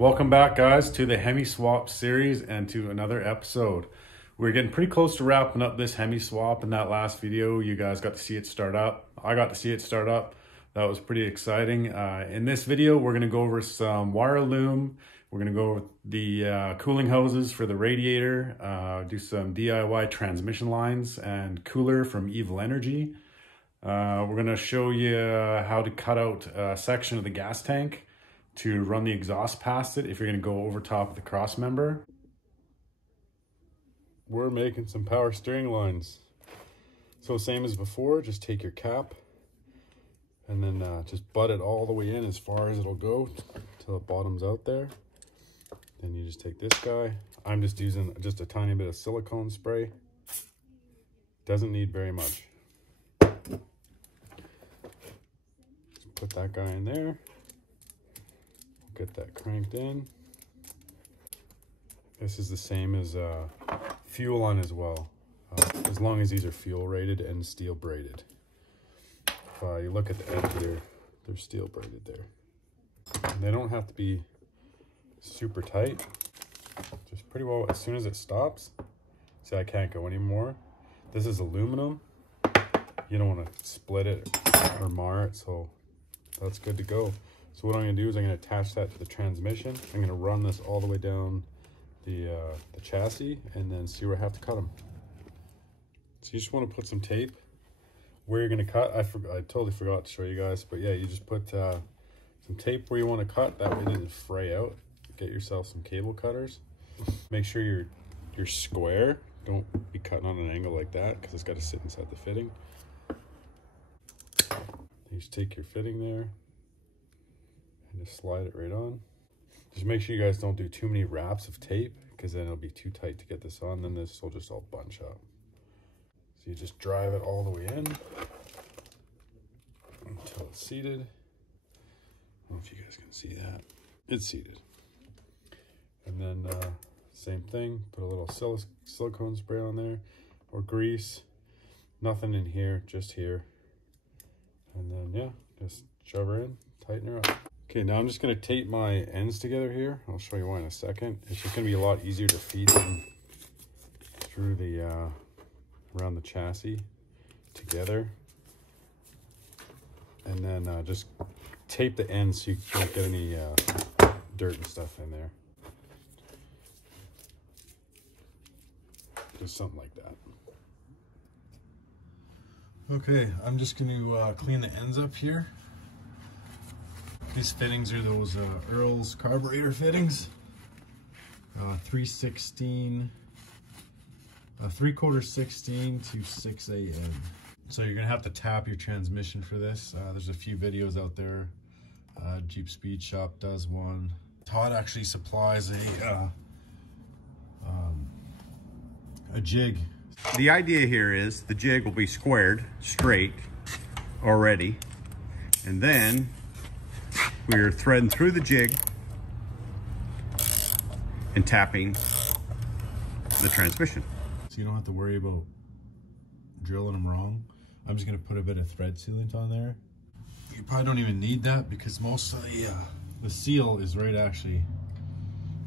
Welcome back, guys, to the Hemi Swap series and to another episode. We're getting pretty close to wrapping up this Hemi Swap. In that last video, you guys got to see it start up. I got to see it start up. That was pretty exciting. In this video, we're going to go over some wire loom. We're going to go over the cooling hoses for the radiator, do some DIY transmission lines and cooler from Evil Energy. We're going to show you how to cut out a section of the gas tank to run the exhaust past it if you're going to go over top of the cross member. We're making some power steering lines. So same as before, just take your cap and then just butt it all the way in as far as it'll go till it bottoms out there. Then you just take this guy. I'm just using just a tiny bit of silicone spray. Doesn't need very much. Just put that guy in there. Get that cranked in. This is the same as fuel on as well, as long as these are fuel rated and steel braided. If you look at the edge here, they're steel braided there. And they don't have to be super tight. Just pretty well, as soon as it stops, see, I can't go anymore. This is aluminum. You don't want to split it or mar it, so that's good to go. So what I'm going to do is I'm going to attach that to the transmission. I'm going to run this all the way down the chassis and then see where I have to cut them. So you just want to put some tape where you're going to cut. I totally forgot to show you guys, but yeah, you just put some tape where you want to cut. That way it doesn't fray out. Get yourself some cable cutters. Make sure you're square. Don't be cutting on an angle like that because it's got to sit inside the fitting. You just take your fitting there and just slide it right on. Just make sure you guys don't do too many wraps of tape because then it'll be too tight to get this on. Then this will just all bunch up. So you just drive it all the way in until it's seated. I don't know if you guys can see that. It's seated. And then same thing, put a little silicone spray on there or grease. Nothing in here, just here. And then yeah, just shove her in, tighten her up. Okay, now I'm just going to tape my ends together here. I'll show you why in a second. It's just going to be a lot easier to feed them through the, around the chassis together. And then just tape the ends so you don't get any dirt and stuff in there. Just something like that. Okay, I'm just going to clean the ends up here. These fittings are those Earl's carburetor fittings. 3/16, 3/4 16 to 6/8. So you're gonna have to tap your transmission for this. There's a few videos out there. Jeep Speed Shop does one. Todd actually supplies a jig. The idea here is the jig will be squared straight already, and then we're threading through the jig and tapping the transmission. So you don't have to worry about drilling them wrong. I'm just gonna put a bit of thread sealant on there. You probably don't even need that because most of the seal is right actually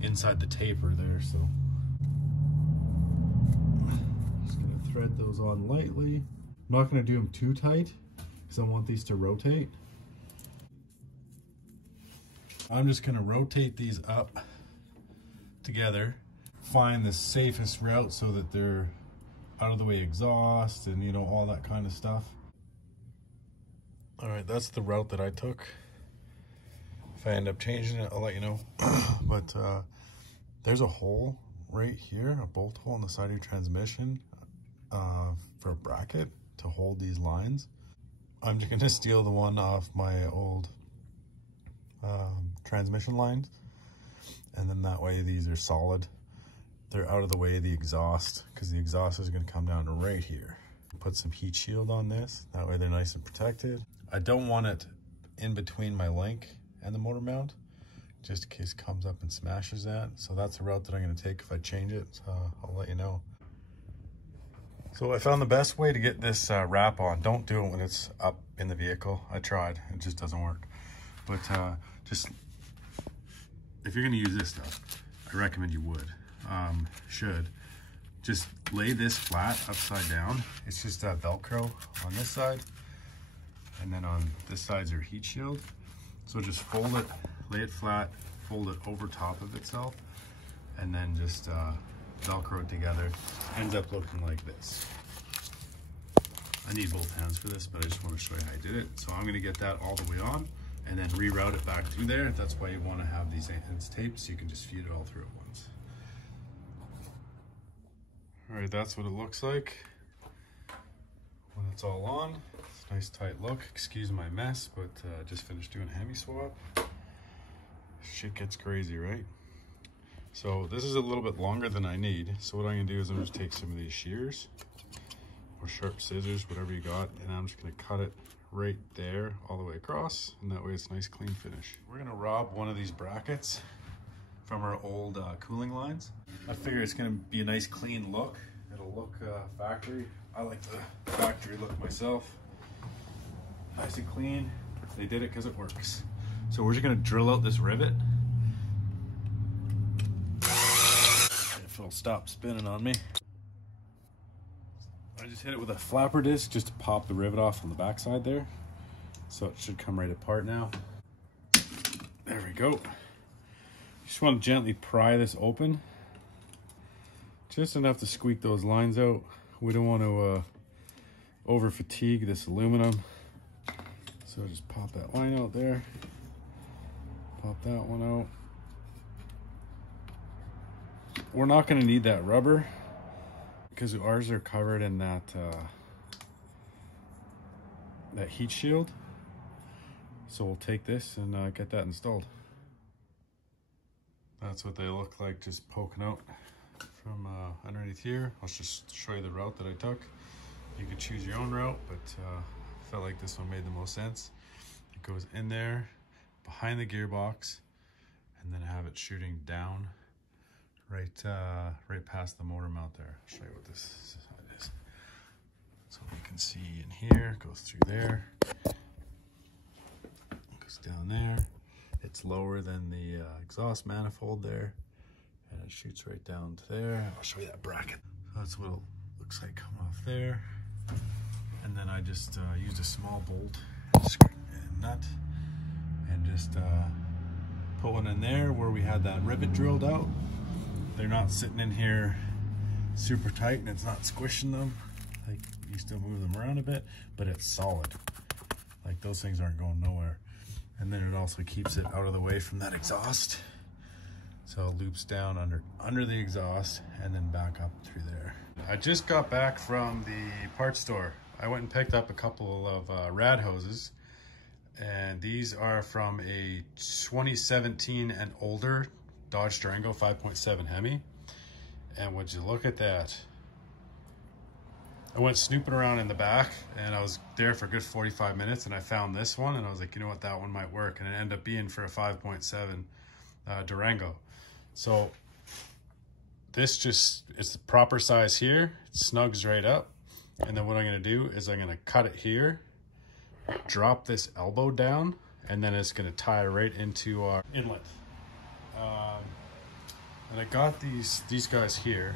inside the taper there. So just gonna thread those on lightly. I'm not gonna do them too tight because I want these to rotate. I'm just gonna rotate these up together, find the safest route so that they're out of the way exhaust and, you know, all that kind of stuff. All right, that's the route that I took. If I end up changing it, I'll let you know. But there's a hole right here, a bolt hole on the side of your transmission for a bracket to hold these lines. I'm just gonna steal the one off my old transmission lines, and then that way these are solid. They're out of the way of the exhaust because the exhaust is going to come down to right here. Put some heat shield on this, that way they're nice and protected. I don't want it in between my link and the motor mount, just in case it comes up and smashes that. So that's the route that I'm going to take if I change it, so I'll let you know. So I found the best way to get this wrap on. Don't do it when it's up in the vehicle. I tried, it just doesn't work. But just if you're gonna use this stuff, I recommend you should just lay this flat upside down. It's just Velcro on this side, and then on this side's your heat shield. So just fold it, lay it flat, fold it over top of itself, and then just Velcro it together. Ends up looking like this. I need both hands for this, but I just want to show you how I did it. So I'm gonna get that all the way on and then reroute it back through there. That's why you want to have these ends taped, so you can just feed it all through at once. All right, that's what it looks like when it's all on. It's a nice tight look. Excuse my mess, but just finished doing a Hemi swap. Shit gets crazy, right? So this is a little bit longer than I need. So what I'm gonna do is I'm just take some of these shears or sharp scissors, whatever you got, and I'm just gonna cut it right there all the way across, and that way it's a nice clean finish. We're gonna rob one of these brackets from our old cooling lines. I figure it's gonna be a nice clean look. It'll look factory. I like the factory look myself. Nice and clean. They did it because it works. So we're just gonna drill out this rivet. If it'll stop spinning on me. I just hit it with a flapper disc just to pop the rivet off on the back side there. So it should come right apart now. There we go. Just want to gently pry this open. Just enough to squeak those lines out. We don't want to over fatigue this aluminum. So just pop that line out there. Pop that one out. We're not going to need that rubber because ours are covered in that that heat shield. So we'll take this and get that installed. That's what they look like, just poking out from underneath here. I'll just show you the route that I took. You could choose your own route, but I felt like this one made the most sense. It goes in there, behind the gearbox, and then have it shooting down right past the motor mount there. I'll show you what this side is. So you can see in here, it goes through there, it goes down there. It's lower than the exhaust manifold there, and it shoots right down to there. I'll show you that bracket. So that's what it looks like coming off there. And then I just used a small bolt and nut and just put one in there where we had that rivet drilled out. They're not sitting in here super tight and it's not squishing them. Like, you still move them around a bit, but it's solid. Like, those things aren't going nowhere. And then it also keeps it out of the way from that exhaust. So it loops down under the exhaust and then back up through there. I just got back from the parts store. I went and picked up a couple of rad hoses, and these are from a 2017 and older Dodge Durango 5.7 Hemi. And would you look at that? I went snooping around in the back, and I was there for a good 45 minutes, and I found this one, and I was like, you know what, that one might work. And it ended up being for a 5.7 Durango. So this just, it's the proper size here. It snugs right up. And then what I'm gonna do is I'm gonna cut it here, drop this elbow down, and then it's gonna tie right into our inlet. And I got these guys here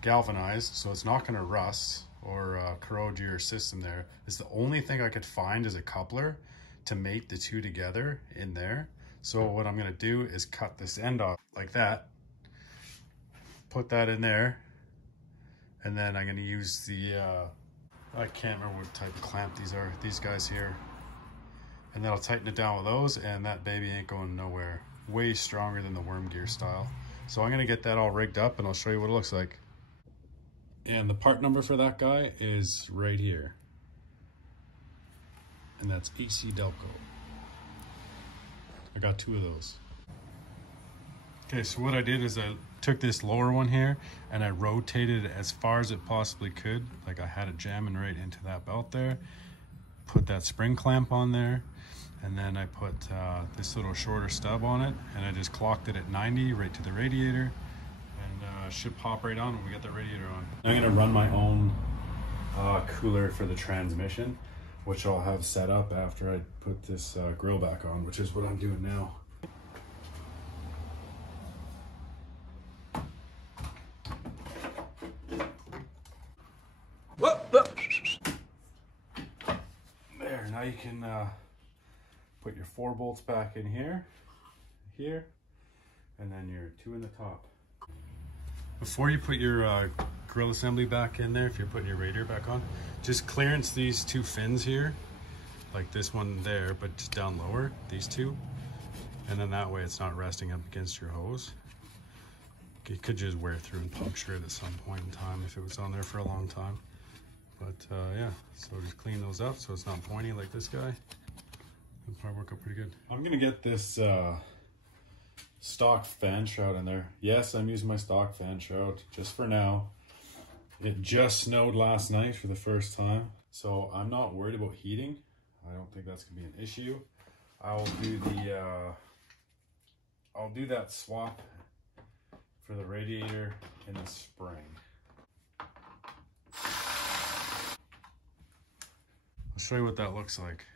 galvanized, so it's not gonna rust or corrode your system there. It's the only thing I could find is a coupler to mate the two together in there. So what I'm gonna do is cut this end off like that, put that in there, and then I'm gonna use the, I can't remember what type of clamp these are, these guys here. And then I'll tighten it down with those, and that baby ain't going nowhere. Way stronger than the worm gear style. So I'm gonna get that all rigged up and I'll show you what it looks like. And the part number for that guy is right here. And that's AC Delco. I got two of those. Okay, so what I did is I took this lower one here and I rotated it as far as it possibly could. Like, I had it jamming right into that belt there. Put that spring clamp on there. And then I put this little shorter stub on it, and I just clocked it at 90 right to the radiator, and should pop right on when we get the radiator on. I'm gonna run my own cooler for the transmission, which I'll have set up after I put this grill back on, which is what I'm doing now. put your 4 bolts back in here, and then your 2 in the top. Before you put your grill assembly back in there, if you're putting your radiator back on, just clearance these 2 fins here, like this one there, but just down lower, these 2. And then that way it's not resting up against your hose. It could just wear through and puncture it at some point in time if it was on there for a long time. But yeah, so just clean those up so it's not pointy like this guy. It'll probably work out pretty good. I'm gonna get this stock fan shroud in there. Yes, I'm using my stock fan shroud just for now. It just snowed last night for the first time, so I'm not worried about heating. I don't think that's gonna be an issue. I'll do the I'll do that swap for the radiator in the spring. I'll show you what that looks like.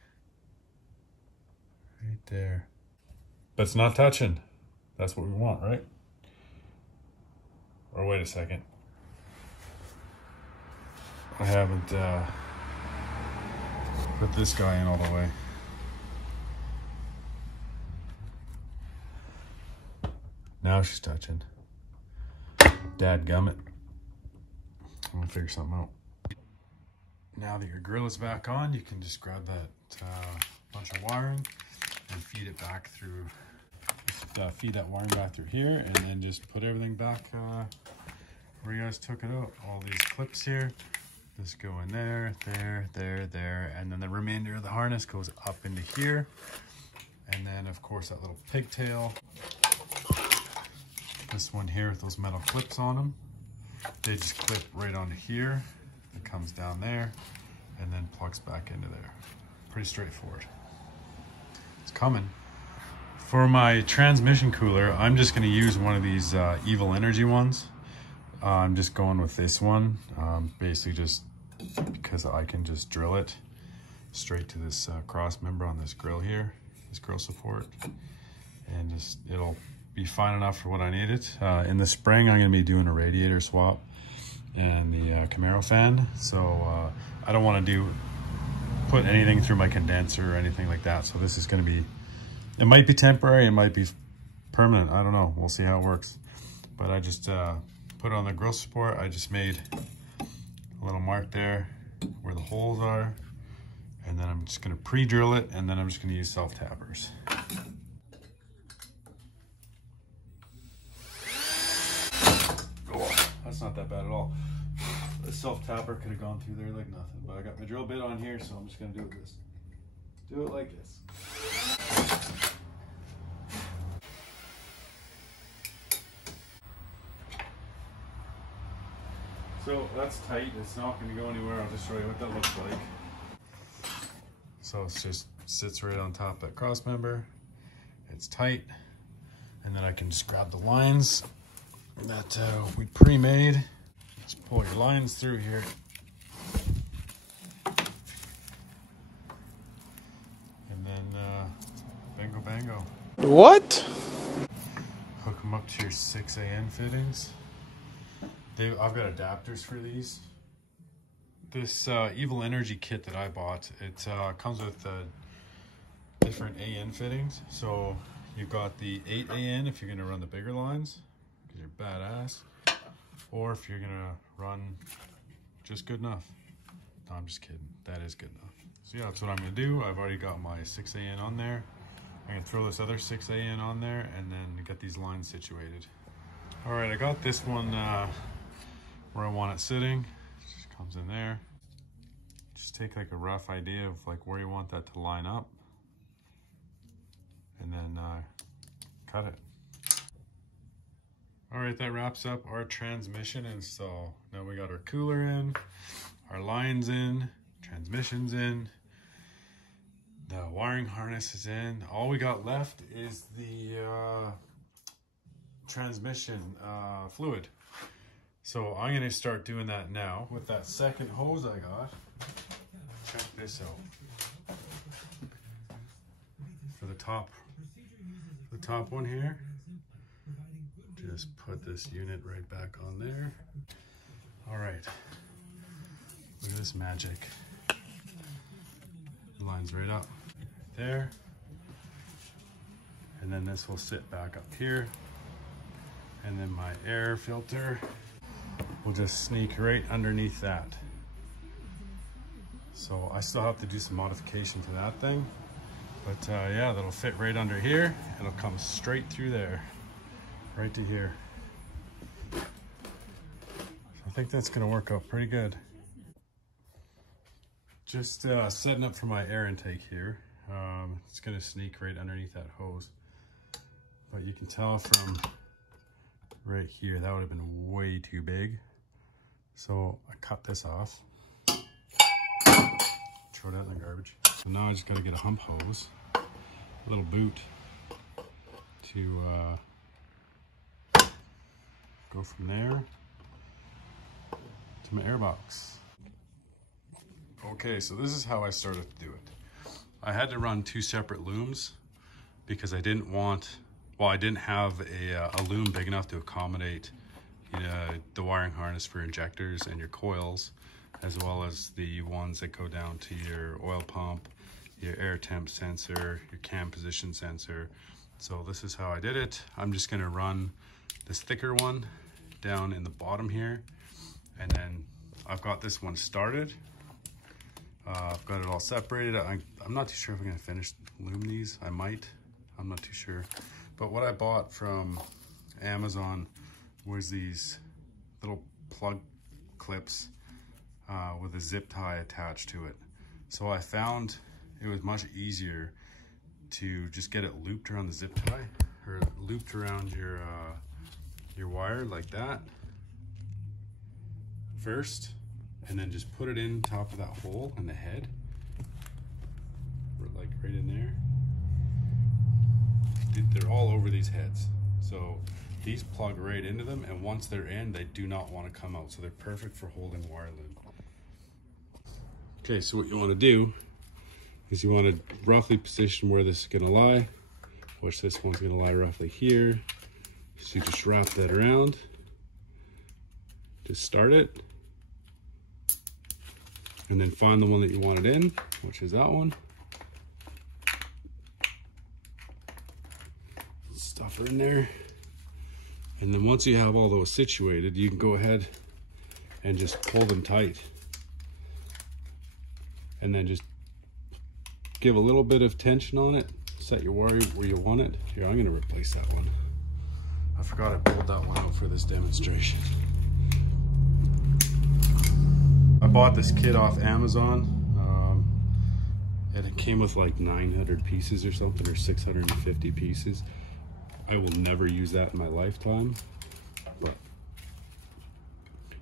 Right there. But it's not touching. That's what we want, right? Or wait a second. I haven't put this guy in all the way. Now she's touching. Dadgummit. I'm gonna figure something out. Now that your grill is back on, you can just grab that bunch of wiring and feed it back through. Feed that wiring back through here, and then just put everything back where you guys took it out. All these clips here, just go in there, there, and then the remainder of the harness goes up into here. And then of course that little pigtail, this one here with those metal clips on them, they just clip right onto here. It comes down there and then plugs back into there. Pretty straightforward. It's coming. For my transmission cooler, I'm just going to use one of these Evil Energy ones. I'm just going with this one, basically just because I can just drill it straight to this cross member on this grill here, this grill support, and just it'll be fine enough for what I need it. In the spring, I'm going to be doing a radiator swap and the Camero fan, so I don't want to put anything through my condenser or anything like that. So this is going to be, it might be temporary, it might be permanent, I don't know, we'll see how it works. But I just put it on the grill support. I just made a little mark there where the holes are, and then I'm just going to pre-drill it, and then I'm just going to use self-tappers. Oh, that's not that bad at all. The self-tapper could have gone through there like nothing, but I got my drill bit on here, so I'm just going to do it this. Do it like this. So that's tight, it's not going to go anywhere. I'll just show you what that looks like. So it just sits right on top of that cross member. It's tight, and then I can just grab the lines that we pre-made. Just pull your lines through here. And then bingo bango. What? Hook them up to your 6AN fittings. I've got adapters for these. This Evil Energy kit that I bought, it comes with different AN fittings. So you've got the 8AN if you're going to run the bigger lines, because you're badass. Or if you're going to run just good enough. No, I'm just kidding. That is good enough. So yeah, that's what I'm going to do. I've already got my 6AN on there. I'm going to throw this other 6AN on there and then get these lines situated. All right, I got this one where I want it sitting. It just comes in there. Just take like a rough idea of like where you want that to line up, and then cut it. All right, that wraps up our transmission install. Now we got our cooler in, our lines in, transmission's in, the wiring harness is in. All we got left is the transmission fluid. So I'm going to start doing that now with that second hose I got. Check this out. For the top one here, just put this unit right back on there. All right, look at this magic. It lines right up. there. And then this will sit back up here. And then my air filter will just sneak right underneath that. So I still have to do some modification to that thing. But yeah, that'll fit right under here. It'll come straight through there, right to here. So I think that's gonna work out pretty good. Just setting up for my air intake here. It's gonna sneak right underneath that hose. But you can tell from right here, that would have been way too big. So I cut this off. Throw that in the garbage. So now I just gotta get a hump hose, a little boot to go from there to my airbox. Okay, so this is how I started to do it. I had to run 2 separate looms because I didn't want, well, I didn't have a loom big enough to accommodate the wiring harness for injectors and your coils, as well as the ones that go down to your oil pump, your air temp sensor, your cam position sensor. So this is how I did it. I'm just gonna run this thicker one down in the bottom here, and then I've got this one started. I've got it all separated. I'm not too sure if I'm gonna finish loom these. I might, I'm not too sure. But what I bought from Amazon was these little plug clips with a zip tie attached to it. So I found it was much easier to just get it looped around the zip tie, or looped around your wire like that first, and then just put it in top of that hole in the head, like right in there. They're all over these heads, so these plug right into them, and once they're in, they do not want to come out, so they're perfect for holding wire loom. Okay, so what you want to do is you want to roughly position where this is going to lie, which this one's going to lie roughly here. So you just wrap that around, just start it, and then find the one that you want it in, which is that one. Stuff her in there. And then once you have all those situated, you can go ahead and just pull them tight. And then just give a little bit of tension on it. Set your wire where you want it. Here, I'm gonna replace that one. I forgot I pulled that one out for this demonstration. I bought this kit off Amazon. And it came with like 900 pieces or something, or 650 pieces. I will never use that in my lifetime, but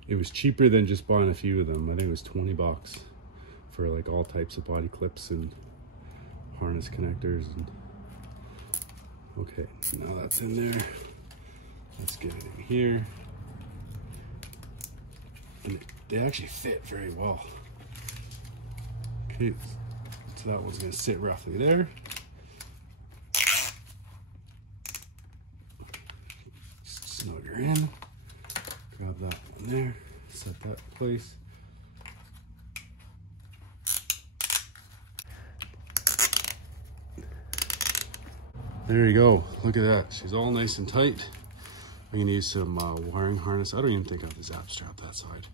it was cheaper than just buying a few of them. I think it was 20 bucks for like all types of body clips and harness connectors. And okay, now that's in there. Let's get it in here. And they actually fit very well. Okay, so that one's gonna sit roughly there. Snug her in, grab that one there, set that in place. There you go, look at that. She's all nice and tight. I'm gonna use some wiring harness. I don't even think I have the zap strap that side,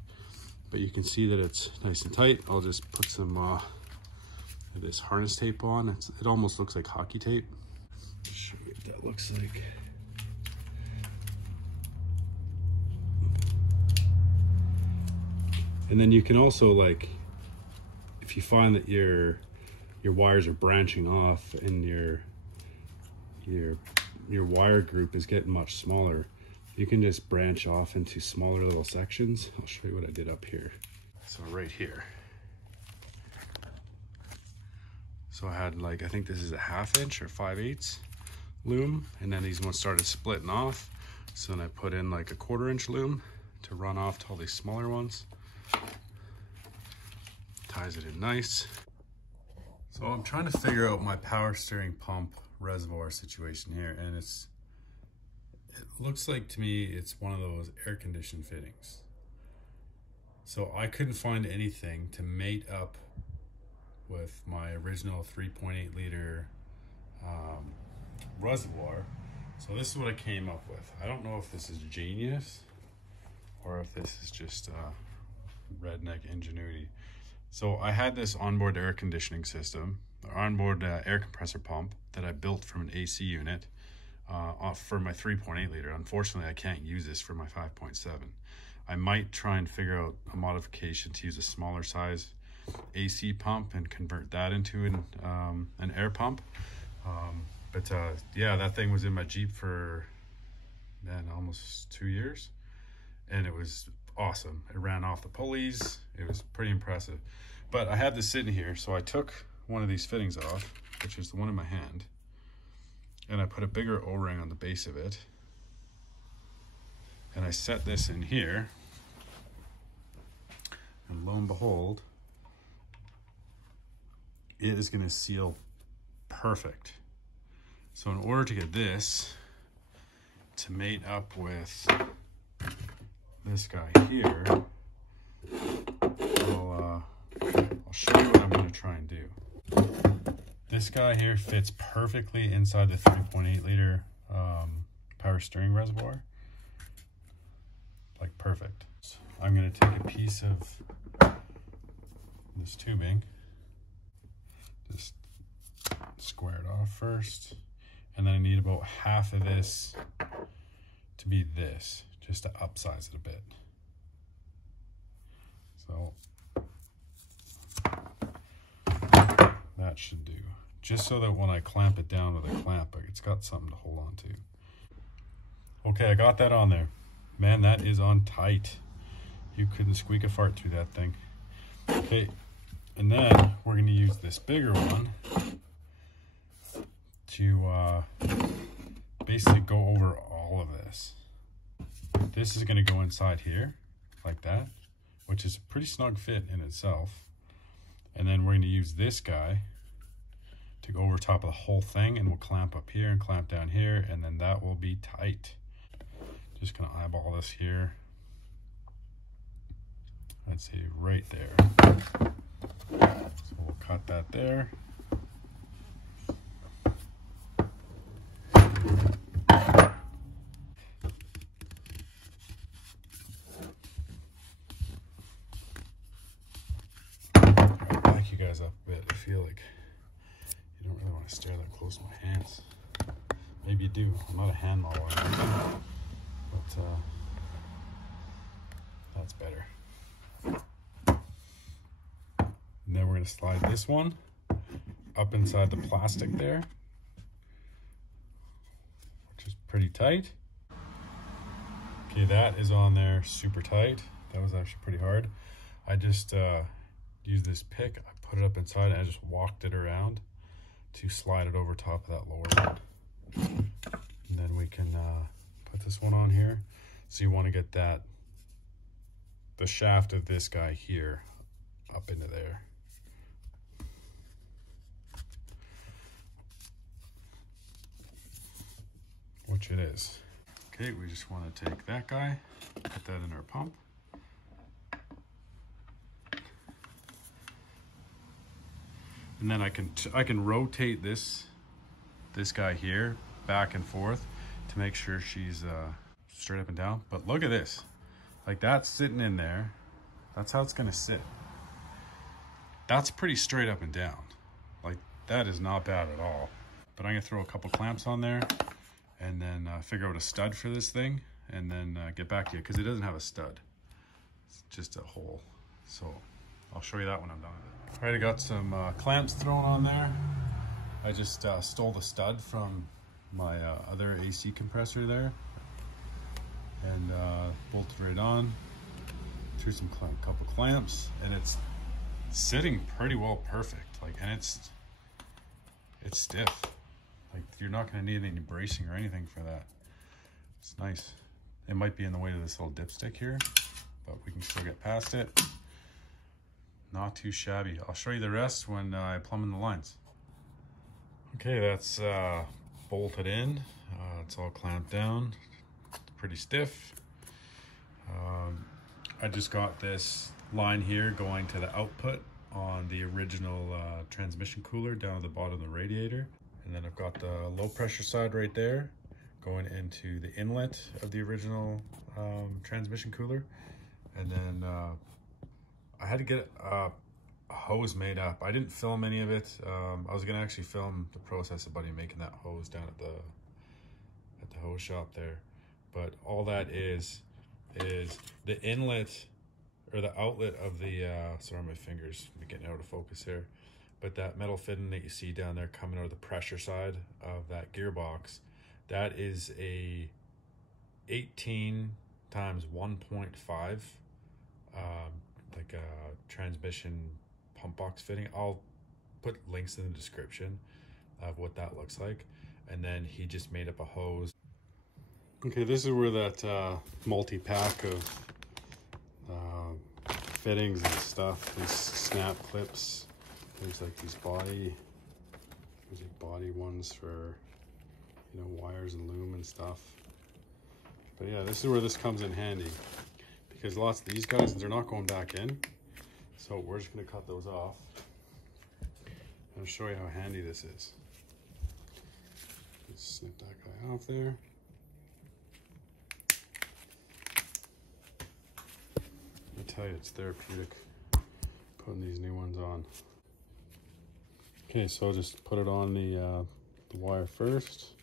but you can see that it's nice and tight. I'll just put some this harness tape on. It almost looks like hockey tape. I'll show you what that looks like. And then you can also, like, if you find that your wires are branching off and your wire group is getting much smaller, you can just branch off into smaller little sections. I'll show you what I did up here. So right here. So I had, like, I think this is a 1/2 inch or 5/8 loom, and then these ones started splitting off. So then I put in like a 1/4 inch loom to run off to all these smaller ones. Ties it in nice. So I'm trying to figure out my power steering pump reservoir situation here, and it looks like to me it's one of those air conditioned fittings. So I couldn't find anything to mate up with my original 3.8 liter Reservoir. So this is what I came up with. I don't know if this is genius or if this is just redneck ingenuity. So I had this onboard air conditioning system, or onboard air compressor pump that I built from an AC unit for my 3.8 liter. Unfortunately, I can't use this for my 5.7. I might try and figure out a modification to use a smaller size AC pump and convert that into an air pump. But yeah, that thing was in my Jeep for, man, almost 2 years. And it was awesome. It ran off the pulleys. It was pretty impressive. But I had this sitting here, so I took one of these fittings off, which is the one in my hand, and I put a bigger O-ring on the base of it. And I set this in here. And lo and behold, it is going to seal perfect. So in order to get this to mate up with this guy here, I'll show you what I'm going to try and do. This guy here fits perfectly inside the 3.8 liter power steering reservoir. Like perfect. So I'm going to take a piece of this tubing, just square it off first, and then I need about half of this to be this, just to upsize it a bit. So that should do, just so that when I clamp it down with a clamp, it's got something to hold on to. Okay, I got that on there. Man, that is on tight. You couldn't squeak a fart through that thing. Okay, and then we're going to use this bigger one to basically go over all of this. This is going to go inside here like that, which is a pretty snug fit in itself. And then we're going to use this guy to go over top of the whole thing, and we'll clamp up here and clamp down here, and then that will be tight. Just going to eyeball this here. I'd say right there. So we'll cut that there. Back you guys up a bit. I feel like you don't really want to stare that close to my hands. Maybe you do. I'm not a hand model, but that's better. And then we're going to slide this one up inside the plastic there, which is pretty tight. Okay, that is on there super tight. That was actually pretty hard. I just used this pick, I put it up inside, and I just walked it around to slide it over top of that lower one. And then we can put this one on here. So you want to get the shaft of this guy here up into there. Which it is. Okay, we just want to take that guy, put that in our pump. And then I can rotate this guy here back and forth to make sure she's straight up and down. But look at this. Like, that's sitting in there. That's how it's gonna sit. That's pretty straight up and down. Like, that is not bad at all. But I'm gonna throw a couple clamps on there and then figure out a stud for this thing, and then get back to you, because it doesn't have a stud. It's just a hole. So I'll show you that when I'm done with it. All right, I got some clamps thrown on there. I just stole the stud from my other AC compressor there, and bolted right on. Threw some couple clamps, and it's sitting pretty well perfect. Like, and it's stiff. Like, you're not going to need any bracing or anything for that. It's nice. It might be in the way of this little dipstick here, but we can still get past it. Not too shabby. I'll show you the rest when I plumb in the lines. Okay, that's bolted in. It's all clamped down. It's pretty stiff. I just got this line here going to the output on the original transmission cooler down at the bottom of the radiator. And then I've got the low pressure side right there going into the inlet of the original transmission cooler. And then I had to get a hose made up. I didn't film any of it. I was gonna actually film the process of Buddy making that hose down at the hose shop there. But all that is the inlet or the outlet of the, sorry, my fingers are getting out of focus here. But that metal fitting that you see down there coming out of the pressure side of that gearbox, that is a 18 times 1.5, like a transmission pump box fitting. I'll put links in the description of what that looks like. And then he just made up a hose. Okay, this is where that multi-pack of fittings and stuff, these snap clips, there's like these body ones for, you know, wires and loom and stuff. But yeah, this is where this comes in handy, because lots of these guys, they're not going back in. So we're just gonna cut those off. I'll show you how handy this is. Just snip that guy off there. I tell you, it's therapeutic putting these new ones on. Okay, so I'll just put it on the wire first.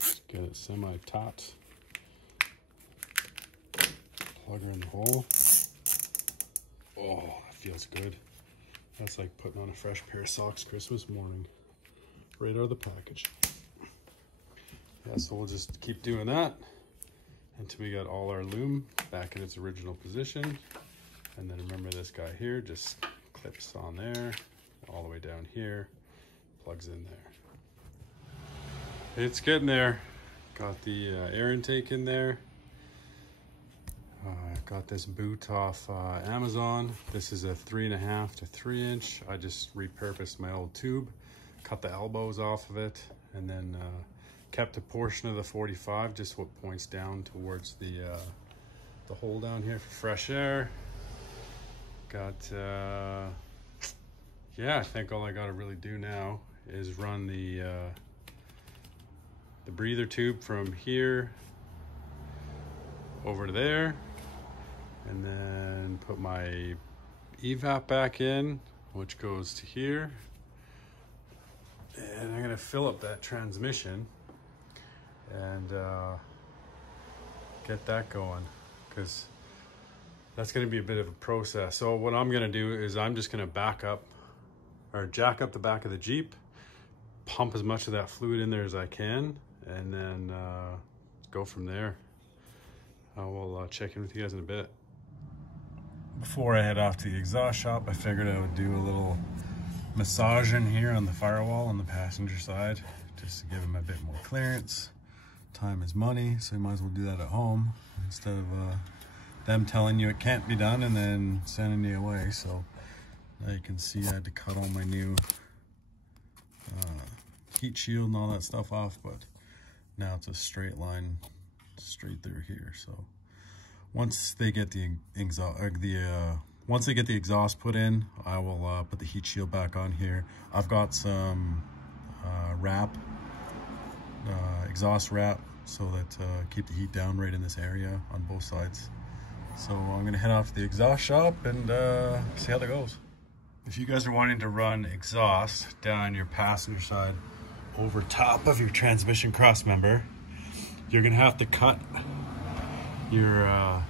Just get it semi-taut. Plug her in the hole. Oh, that feels good. That's like putting on a fresh pair of socks Christmas morning. Right out of the package. Yeah, so we'll just keep doing that until we got all our loom back in its original position. And then remember, this guy here just clips on there, all the way down here, plugs in there. It's getting there. Got the air intake in there. Got this boot off Amazon. This is a 3.5 to 3 inch. I just repurposed my old tube, cut the elbows off of it, and then kept a portion of the 45, just what points down towards the hole down here for fresh air. Got, yeah, I think all I gotta really do now is run the breather tube from here over to there, and then put my evap back in, which goes to here. And I'm gonna fill up that transmission and get that going, because that's gonna be a bit of a process. So what I'm gonna do is I'm just gonna back up or jack up the back of the Jeep, pump as much of that fluid in there as I can, and then go from there. I will check in with you guys in a bit. Before I head off to the exhaust shop, I figured I would do a little massage in here on the firewall on the passenger side, just to give him a bit more clearance. Time is money, so you might as well do that at home instead of them telling you it can't be done and then sending you away. So now you can see I had to cut all my new heat shield and all that stuff off, but now it's a straight line straight through here. So once they get the exhaust put in, I will put the heat shield back on here. I've got some exhaust wrap, so that keep the heat down right in this area on both sides. So I'm gonna head off to the exhaust shop and see how that goes. If you guys are wanting to run exhaust down your passenger side over top of your transmission cross member, you're gonna have to cut your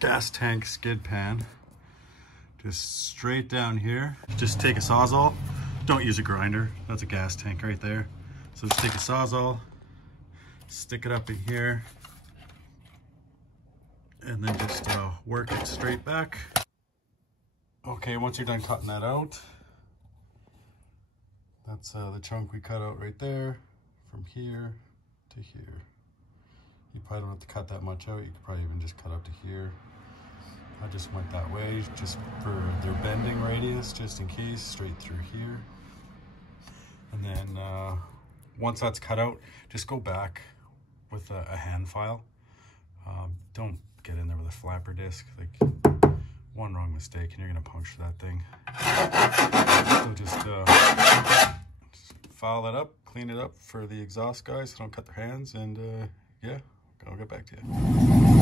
gas tank skid pan just straight down here. Just take a Sawzall. Don't use a grinder. That's a gas tank right there. So just take a Sawzall, stick it up in here, and then just work it straight back. Okay, once you're done cutting that out, that's the chunk we cut out right there, from here to here. You probably don't have to cut that much out. You could probably even just cut up to here. I just went that way just for their bending radius, just in case, straight through here. And then once that's cut out, just go back with a hand file. Don't get in there with a flapper disc. Like, one wrong mistake and you're gonna puncture that thing. So just file that up, clean it up for the exhaust guys so don't cut their hands, and yeah, I'll get back to you.